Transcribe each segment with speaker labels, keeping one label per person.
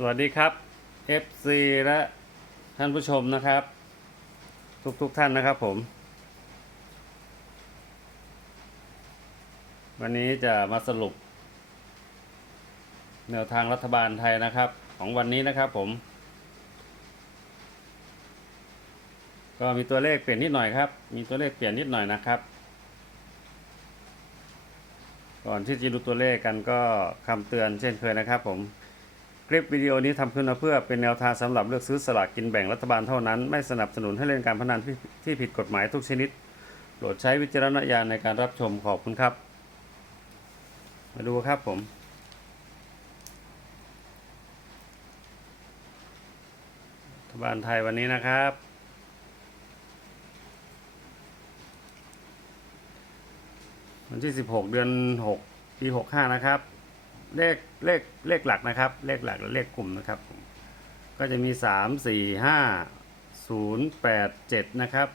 Speaker 1: สวัสดีครับ FC และท่านผู้ชมนะครับ ทุกๆทท่านนะครับผม วันนี้จะมาสรุป แนวทางรัฐบาลไทยนะครับ ของวันนี้นะครับผม ก็มีตัวเลขเปลี่ยนนิดหน่อยครับ มีตัวเลขเปลี่ยนนิดหน่อยนะครับ ก่อนที่จะดูตัวเลขกันก็คำเตือนเช่นเคยนะครับผม คลิปวิดีโอนี้ทำขึ้นมาเพื่อเป็นแนวทางสำหรับเลือกซื้อสลากกินแบ่งรัฐบาลเท่านั้น ไม่สนับสนุนให้เล่นการพนันที่ที่ผิดกฎหมายทุกชนิดโปรดใช้วิจารณญาณในการรับชมขอบคุณครับ มาดูครับผม รัฐบาลไทยวันนี้นะครับ วันที่ 16 เดือน 6 ปี 65 นะครับ เลขเลขเลขหลักนะครับ เลขหลักและเลขกลุ่มนะครับก็จะมี3 4 5 0 8 7นะครับ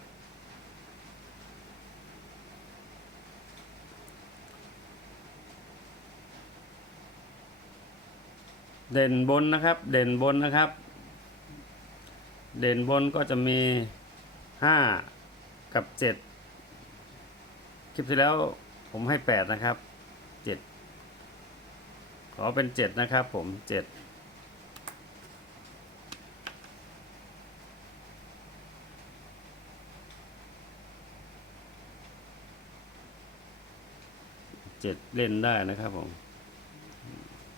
Speaker 1: เด่นบนนะครับ เด่นบนนะครับ เด่นบนก็จะมี5กับ7คลิปที่แล้วผมให้8นะครับ7 ขอเป็น7นะครับผม7เจ็ดเล่นได้นะครับผม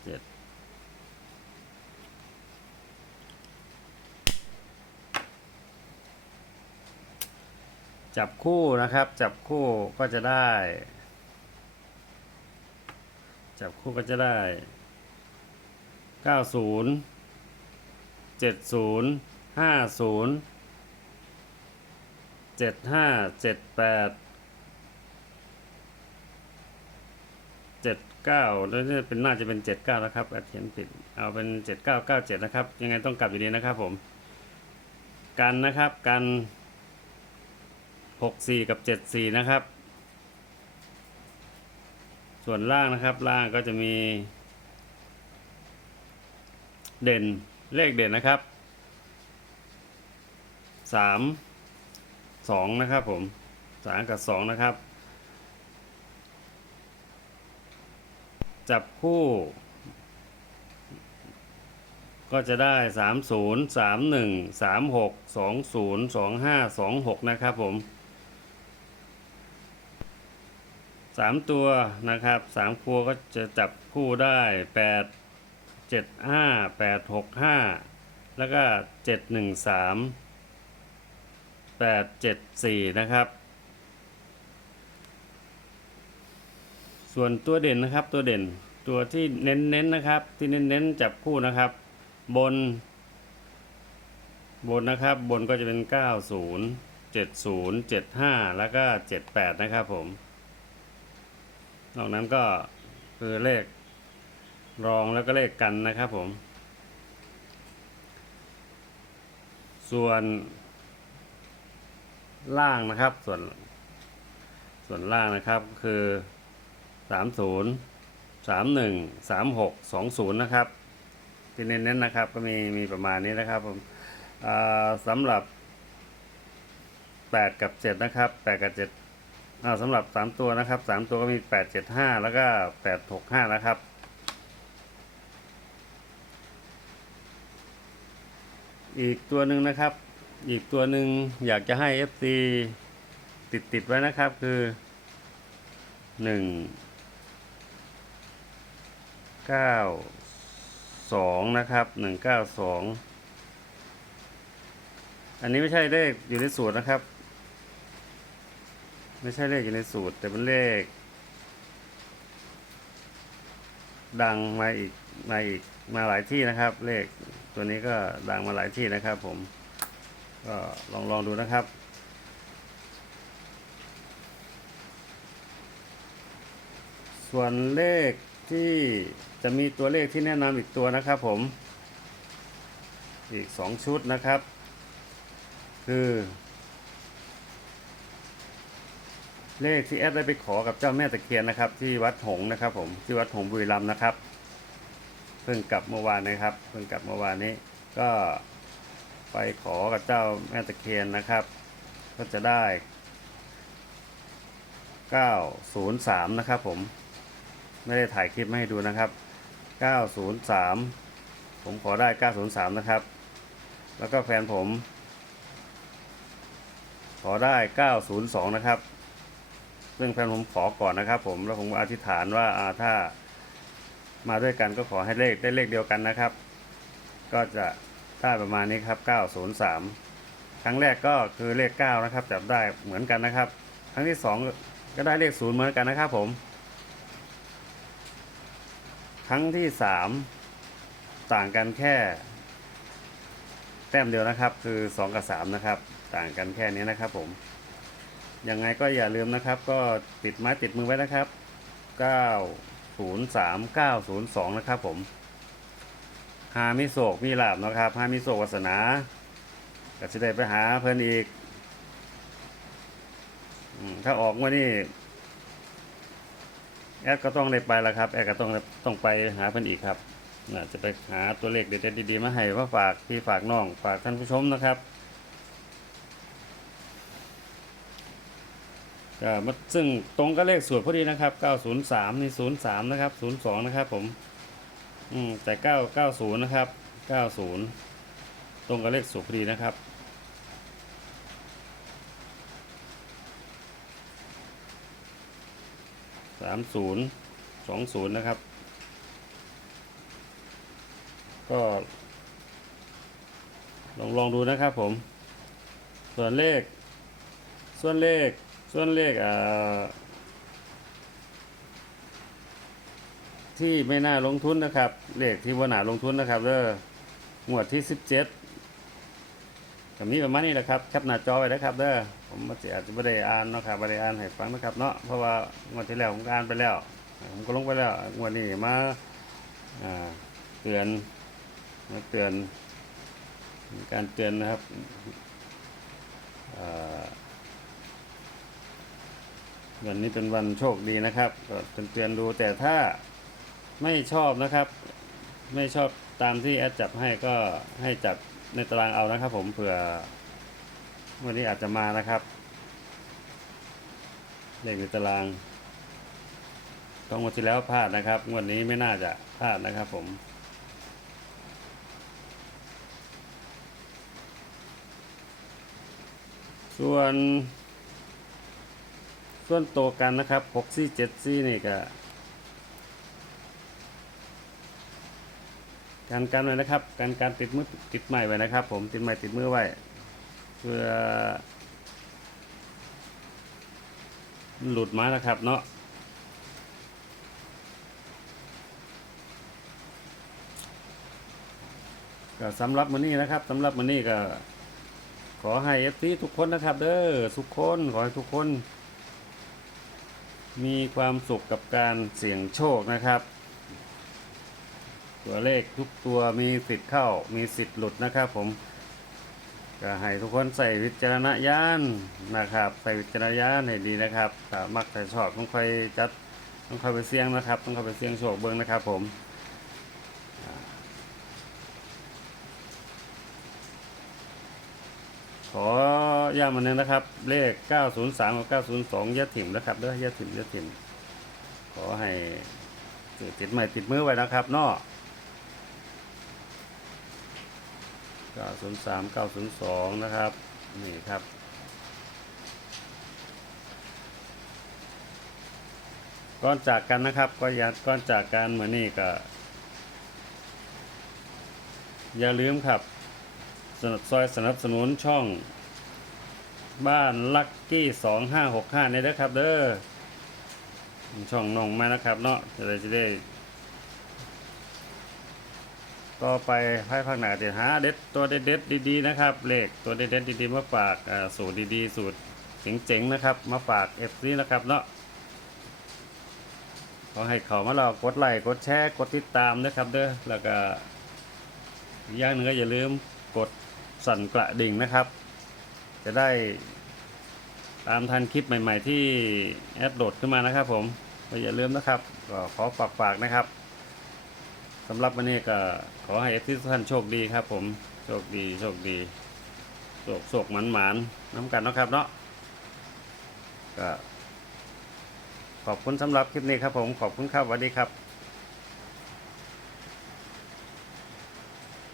Speaker 1: เจ็ดจับคู่นะครับ จับคู่ก็จะได้ จับคู่ก็จะได้เก้าศูนย์เจ็ดศูนย์ห้าศูนย์เจ็ดห้าเจ็ดแปดเจ็ดเก้าแล้วนี่เป็นน่าจะเป็นเจ็ดเก้านะครับอาจเขียนผิด เอาเป็นเจ็ดเก้าเก้าเจ็ดนะครับ ยังไงต้องกลับอยู่ดีนะครับผม กันนะครับ กันหกสี่กับเจ็ดสี่นะครับ ส่วนล่างนะครับล่างก็จะมี เด่นเลขเด่นนะครับสามสองนะครับผมสามกับสองนะครับ จับคู่ ก็จะได้สามศูนย์สามหนึ่งสามหกสองศูนย์สองห้าสองหกนะครับผม สามตัวนะครับสามคู่ก็จะจับคู่ได้แปดเจ็ดห้าแปดหกห้าแล้วก็เจ็ดหนึ่งสามแปดเจ็ดสี่นะครับ ส่วนตัวเด่นนะครับตัวเด่นตัวที่เน้นๆนนะครับที่เน้นๆจับคู่นะครับ บน บนนะครับบนก็จะเป็น 90 70 75 แล้วก็ 78 นะครับผม นอกนั้นก็คือเลขรองแล้วก็เลขกันนะครับผม ส่วนล่างนะครับส่วน ส่วนล่างนะครับคือสามศูนย์สามหนึ่งสามหกสองศูนย์นะครับที่เน้นๆนะครับก็มีมีประมาณนี้นะครับผมสำหรับแปดกับเจ็ดนะครับแปดกับเจ็ด อ่าสำหรับสามตัวนะครับสามตัวก็มีแปดเจ็ดห้าแล้วก็แปดหกห้านะครับอีกตัวหนึ่งนะครับ อีกตัวหนึ่งอยากจะให้ FC ติดติดไว้นะครับคือหนึ่งเก้าสองนะครับหนึ่งเก้าสองอันนี้ไม่ใช่เลขอยู่ในสูตรนะครับ ไม่ใช่เลขอยู่ในสูตร แต่เป็นเลข ดังมาอีกมาอีกมาหลายที่นะครับ เลขตัวนี้ก็ดังมาหลายที่นะครับ ผม ก็ลองลองดูนะครับส่วนเลขที่จะมีตัวเลขที่แนะนำอีกตัวนะครับผม อีกสองชุดนะครับ คือ เลขที่แอดได้ไปขอกับเจ้าแม่ตะเคียนนะครับ ที่วัดหงนะครับ ผมที่วัดหงบุรีรัมย์นะครับ เพิ่งกลับเมื่อวานนะครับ เพิ่งกลับเมื่อวานนี้ ก็ไปขอกับเจ้าแม่ตะเคียนนะครับ ก็จะได้ 903 นะครับ ผมไม่ได้ถ่ายคลิปมาให้ดูนะครับ 903 ผมขอได้ 903 นะครับ แล้วก็แฟนผม ขอได้ 902 นะครับ ซึ่องแฟนผมขอก่อนนะครับ ผมแล้วผมอธิษฐานว่าอ่าถ้ามาด้วยกันก็ขอให้เลขได้เลขเดียวกันนะครับ ก็จะได้ประมาณนี้ครับ 903 ครั้งแรกก็คือเลข 9 นะครับ จับได้เหมือนกันนะครับ ครั้งที่ 2 ก็ได้เลข 0 เหมือนกันนะครับผม ครั้งที่ 3 ต่างกันแค่ แต้มเดียวนะครับ คือ 2 กับ 3 นะครับ ต่างกันแค่นี้นะครับผม ยังไงก็อย่าลืมนะครับ ก็ติดไม้ติดมือไว้นะครับ 903 902 นะครับผมหามิโศกมีลาบนะครับหามิโศกวาสนาก็จะได้ไปหาเพื่อนอีกอถ้าออกมานี่แอดก็ต้องได้ไปแล้วครับ แอดก็ต้องต้องไปหาเพื่อนอีกครับจะไปหาตัวเลขเด็ดๆดีๆมาให้ว่าฝากพี่ฝากน้องฝากท่านผู้ชมนะครับ ก็มาซึ่งตรงก็เลขสูตรพอดีนะครับ 903นี่03 นะครับ 02 นะครับผม อืมแต่ 990 นะครับ 90 ตรงกับเลขสูตรพอดีนะครับ 30 20 นะครับ ก็ ลองลองดูนะครับผม ส่วนเลข ส่วนเลข ส่วนเลขอ่าที่ไม่น่าลงทุนนะครับ เลขที่ว่าน่าลงทุนนะครับเด้องวดที่17กับนี้ประมาณนี้แหละครับแคปหน้าจอไว้นะครับเด้อผมอาจจะไม่ได้อ่านเนาะครับไม่ได้อ่านให้ฟังนะครับเนาะเพราะว่างวดที่แล้วผมก็อ่านไปแล้ว ผมก็ลงไปแล้วงวดนี้มาเตือนมาเตือนการเตือนนะครับอ่า วันนี้เป็นวันโชคดีนะครับก็เตือนๆดูแต่ถ้าไม่ชอบนะครับ ไม่ชอบตามที่แอดจับให้ก็ให้จับในตารางเอานะครับ ผมเผื่อวันนี้อาจจะมานะครับเลขในตารางต้องงวดที่แล้วพลาดนะครับงวดนี้ไม่น่าจะพลาดนะครับผมส่วน ส่วนตัวกันนะครับ6ซี่7ซี่นี่ก็การกันไว้นะครับ การการติดมือติดไม้ไว้นะครับ ผมติดไม้ติดมือไว้เพื่อหลุดมานะครับเนาะก็สำหรับมื้อนี้นะครับสำหรับมื้อนี้ก็ ขอให้เอฟซีทุกคนนะครับ เด้อทุกคนขอให้ทุกคน มีความสุขกับการเสี่ยงโชคนะครับ ตัวเลขทุกตัวมีสิทธิ์เข้ามีสิทธิ์หลุดนะครับผมก็ให้ทุกคนใส่วิจารณญาณนะครับ ใส่วิจารณญาณให้ดีนะครับมักแต่ชอบต้องคอยจัดต้องคอยไปเสี่ยงนะครับ ต้องคอยไปเสี่ยงโชคเบิ้งนะครับผม ขอย้ำอันหนึงนะครับ เลข 903 กับ 902ยาถิ่มนะครับเด้อยาถิ่มยาถิ่มขอให้ติดใหม่ติดมือไว้นะครับเนาะ903 902 นะครับ นี่ครับก่อนจากกันนะครับก็อย่าก่อนจากกันเหมือนนี่ก็ อย่าลืมครับ สนับซอยสนับสนุนช่อง บ้านลักกี้สองห้าหกห้านี่นะครับเด้อช่องน้องมานะครับเนาะจะได้จะได้ก็ไปไพ่ภาคหนาเดี๋ยวหาเด็ดตัวเด็ดเด็ดๆดีๆนะครับเลขตัวเด็ดเด็ดๆดีๆมาฝากอ่าสูตรดีๆสูตรเจ๋งๆนะครับ มาฝากเอฟซีนะครับเนาะขอให้เขามาเรากดไลค์กดแชร์กดติดตามนะครับเด้อแล้วก็อย่างหนึ่งก็อย่าลืมกด สั่นกระดิ่งนะครับ จะได้ตามทันคลิปใหม่ ๆ ที่แอดโหลดขึ้นมานะครับผมก็อย่าลืมนะครับก็ขอฝากฝากๆนะครับสำหรับวันนี้ก็ขอให้ทุกท่านโชคดีครับ ผมโชคดีโชคดีโชคโชคหมันหมานน้ำกันนะครับเนาะก็ขอบคุณสำหรับคลิปนี้ครับผมขอบคุณครับสวัสดีครับ